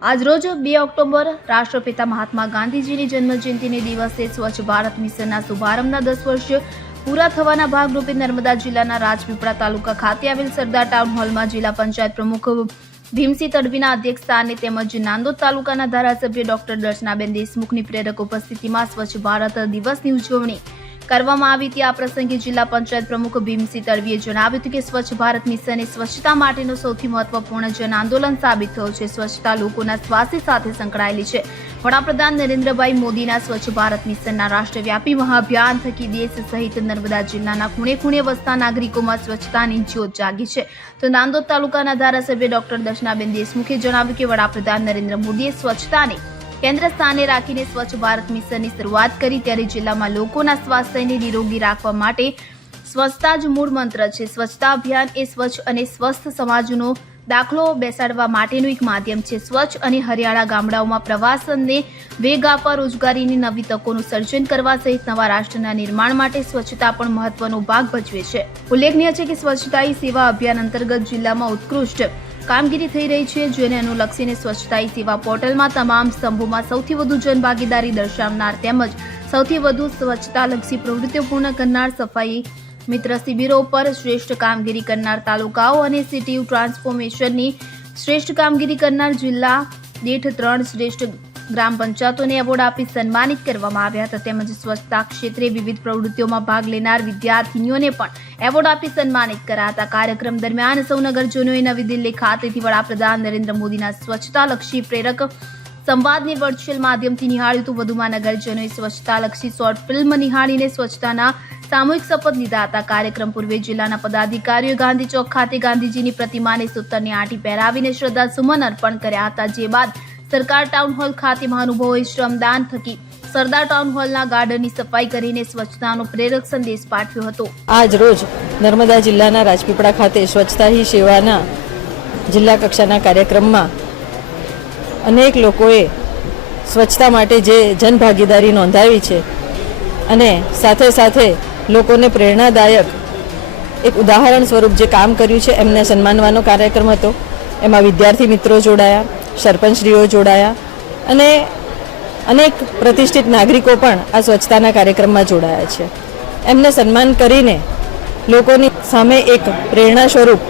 આજરોજ બે ઓક્ટોબર રાષ્ટ્રપિતા મહાત્મા ગાંધીજીની જન્મજયંતિને દિવસે સ્વચ્છ ભારત મિશનના શુભારંભના દસ વર્ષ પૂરા થવાના ભાગરૂપે નર્મદા જિલ્લાના રાજપીપળા તાલુકા ખાતે આવેલ સરદાર ટાઉન હોલમાં જિલ્લા પંચાયત પ્રમુખ ભીમસિંહ તડવીના અધ્યક્ષસ્થાને તેમજ નાંદોદ તાલુકાના ધારાસભ્ય ડોક્ટર દર્શનાબેન દેશમુખની પ્રેરક ઉપસ્થિતિમાં સ્વચ્છ ભારત દિવસની ઉજવણી કરવામાં આવી હતી. આ પ્રસંગે જિલ્લા પંચાયત પ્રમુખ ભીમસિંહ તડવીએ જણાવ્યું હતું કે સ્વચ્છ ભારત મિશન એ સ્વચ્છતા માટેનું સૌથી મહત્વપૂર્ણ જન આંદોલન સાબિત થયું છે. સ્વચ્છતા લોકોના સ્વાસ્થ્ય સાથે સંકળાયેલી છે. વડાપ્રધાન નરેન્દ્રભાઈ મોદીના સ્વચ્છ ભારત મિશનના રાષ્ટ્રવ્યાપી મહાઅભિયાન થકી દેશ સહિત નર્મદા જિલ્લાના ખૂણે ખૂણે વસતા નાગરિકોમાં સ્વચ્છતાની જ્યોત જાગી છે. તો નાંદોદ તાલુકાના ધારાસભ્ય ડોક્ટર દર્શનાબેન દેશમુખે જણાવ્યું કે વડાપ્રધાન નરેન્દ્ર મોદીએ સ્વચ્છતાને કેન્દ્ર સ્થાને રાખીને સ્વચ્છ ભારત મિશનની શરૂઆત કરી ત્યારે જિલ્લામાં લોકોના સ્વાસ્થ્યને નિરોગી રાખવા માટે સ્વચ્છતા જ મૂળ મંત્ર છે. સ્વચ્છતા અભિયાન એ સ્વચ્છ અને સ્વસ્થ સમાજનો દાખલો બેસાડવા માટેનું એક માધ્યમ છે. સ્વચ્છ અને હરિયાળા ગામડાઓમાં પ્રવાસનને વેગ આપવા, રોજગારીની નવી તકોનું સર્જન કરવા સહિત નવા રાષ્ટ્રના નિર્માણ માટે સ્વચ્છતા પણ મહત્વનો ભાગ ભજવે છે. ઉલ્લેખનીય છે કે સ્વચ્છતા સેવા અભિયાન અંતર્ગત જિલ્લામાં ઉત્કૃષ્ટ કામગીરી થઈ રહી છે, જેને અનુલક્ષીને સ્વચ્છતા સેવા પોર્ટલમાં તમામ સ્તંભોમાં સૌથી વધુ જનભાગીદારી દર્શાવનાર તેમજ સૌથી વધુ સ્વચ્છતાલક્ષી પ્રવૃત્તિઓ પૂર્ણ કરનાર સફાઈ મિત્ર શિબિરો પર શ્રેષ્ઠ કામગીરી કરનાર તાલુકાઓ અને સિટી ટ્રાન્સફોર્મેશનની શ્રેષ્ઠ કામગીરી કરનાર જિલ્લા દીઠ ત્રણ શ્રેષ્ઠ ગ્રામ પંચાયતોને એવોર્ડ આપી સન્માનિત કરવામાં આવ્યા હતા. તેમજ સ્વચ્છતા ક્ષેત્રે વિવિધ પ્રવૃત્તિઓમાં ભાગ લેનાર વિદ્યાર્થીનીઓને પણ એવોર્ડ આપી સન્માનિત કર્યા હતા. કાર્યક્રમ દરમિયાન સૌ નગરજનોએ નવી દિલ્હી ખાતેથી વડાપ્રધાન નરેન્દ્ર મોદીના સ્વચ્છતાલક્ષી પ્રેરક સંવાદને વર્ચ્યુઅલ માધ્યમથી નિહાળ્યું હતું. વધુમાં નગરજનોએ સ્વચ્છતાલક્ષી શોર્ટ ફિલ્મ નિહાળીને સ્વચ્છતાના સામૂહિક શપથ લીધા હતા. કાર્યક્રમ પૂર્વે જિલ્લાના પદાધિકારીઓ ગાંધી ચોક ખાતે ગાંધીજીની પ્રતિમાને સૂતરની આંટી પહેરાવીને શ્રદ્ધા સુમન અર્પણ કર્યા હતા. જે બાદ સરકાર ટાઉન હોલ ખાતે મહાનુભાવોએ શ્રમદાન થકી સરદાર ટાઉન હોલના ગાર્ડનની સફાઈ કરીને સ્વચ્છતાનો પ્રેરક સંદેશ પાઠવ્યો હતો. આજ રોજ નર્મદા જિલ્લાના રાજપીપળા ખાતે સ્વચ્છતા હી સેવાના જિલ્લા કક્ષાના કાર્યક્રમમાં અનેક લોકોએ સ્વચ્છતા માટે જે જનભાગીદારી નોંધાવી છે અને સાથે સાથે લોકોને પ્રેરણાદાયક એક ઉદાહરણ સ્વરૂપ જે કામ કર્યું છે એમને સન્માનવાનો કાર્યક્રમ હતો. એમાં વિદ્યાર્થી મિત્રો જોડાયા. સરપંચશ્રીઓ જોડાયા અને અનેક પ્રતિષ્ઠિત નાગરિકો પણ આ સ્વચ્છતાના કાર્યક્રમમાં જોડાયા છે. એમને સન્માન કરીને લોકોની સામે એક પ્રેરણા સ્વરૂપ,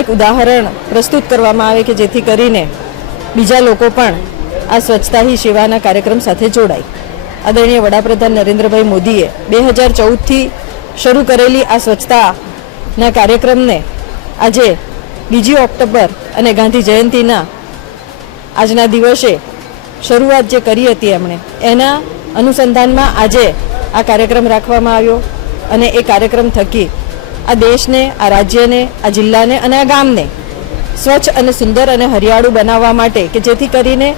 એક ઉદાહરણ પ્રસ્તુત કરવામાં આવે કે જેથી કરીને બીજા લોકો પણ આ સ્વચ્છતા હી સેવાના કાર્યક્રમ સાથે જોડાય. આદરણીય વડાપ્રધાન નરેન્દ્રભાઈ મોદીએ બે હજાર ચૌદથી શરૂ કરેલી આ સ્વચ્છતાના કાર્યક્રમને આજે બીજી ઓક્ટોબર અને ગાંધી જયંતિના આજના દિવસે શરૂઆત જે કરી હતી એમણે, એના અનુસંધાનમાં આજે આ કાર્યક્રમ રાખવામાં આવ્યો અને એ કાર્યક્રમ થકી આ દેશને, આ રાજ્યને, આ જિલ્લાને અને આ ગામને સ્વચ્છ અને સુંદર અને હરિયાળું બનાવવા માટે કે જેથી કરીને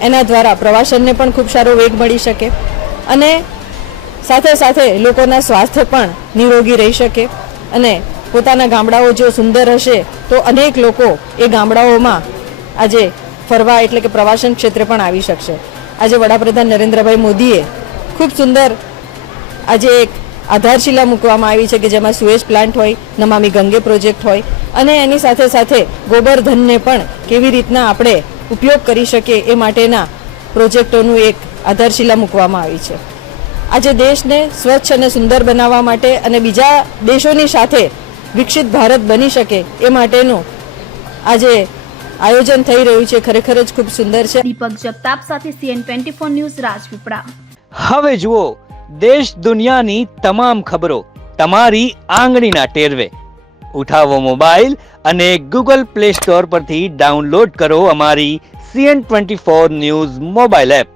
એના દ્વારા પ્રવાસનને પણ ખૂબ સારો વેગ મળી શકે અને સાથે સાથે લોકોના સ્વાસ્થ્ય પણ નિરોગી રહી શકે અને પોતાના ગામડાઓ જો સુંદર હશે તો અનેક લોકો એ ગામડાઓમાં આજે ફરવા એટલે કે પ્રવાસન ક્ષેત્રે પણ આવી શકશે. આજે વડાપ્રધાન નરેન્દ્રભાઈ મોદીએ ખૂબ સુંદર આજે એક આધારશિલા મૂકવામાં આવી છે કે જેમાં સુએજ પ્લાન્ટ હોય, નમામી ગંગે પ્રોજેક્ટ હોય અને એની સાથે સાથે ગોબરધનને પણ કેવી રીતના આપણે ઉપયોગ કરી શકીએ એ માટેના પ્રોજેક્ટોનું એક આધારશિલા મૂકવામાં આવી છે. આજે દેશને સ્વચ્છ અને સુંદર બનાવવા માટે અને બીજા દેશોની સાથે વિકસિત ભારત બની શકે એ માટેનું આજે આયોજન થઈ રહ્યું છે. ખરેખર જ ખૂબ સુંદર છે. દીપક જગતાપ સાથે CN twenty four news Rajpipla. હવે જુઓ દેશ દુનિયાની તમામ ખબરો તમારી આંગળીના ટેરવે. ઉઠાવો મોબાઈલ અને ગૂગલ પ્લે સ્ટોર પરથી ડાઉનલોડ કરો અમારી CN twenty four news mobile app.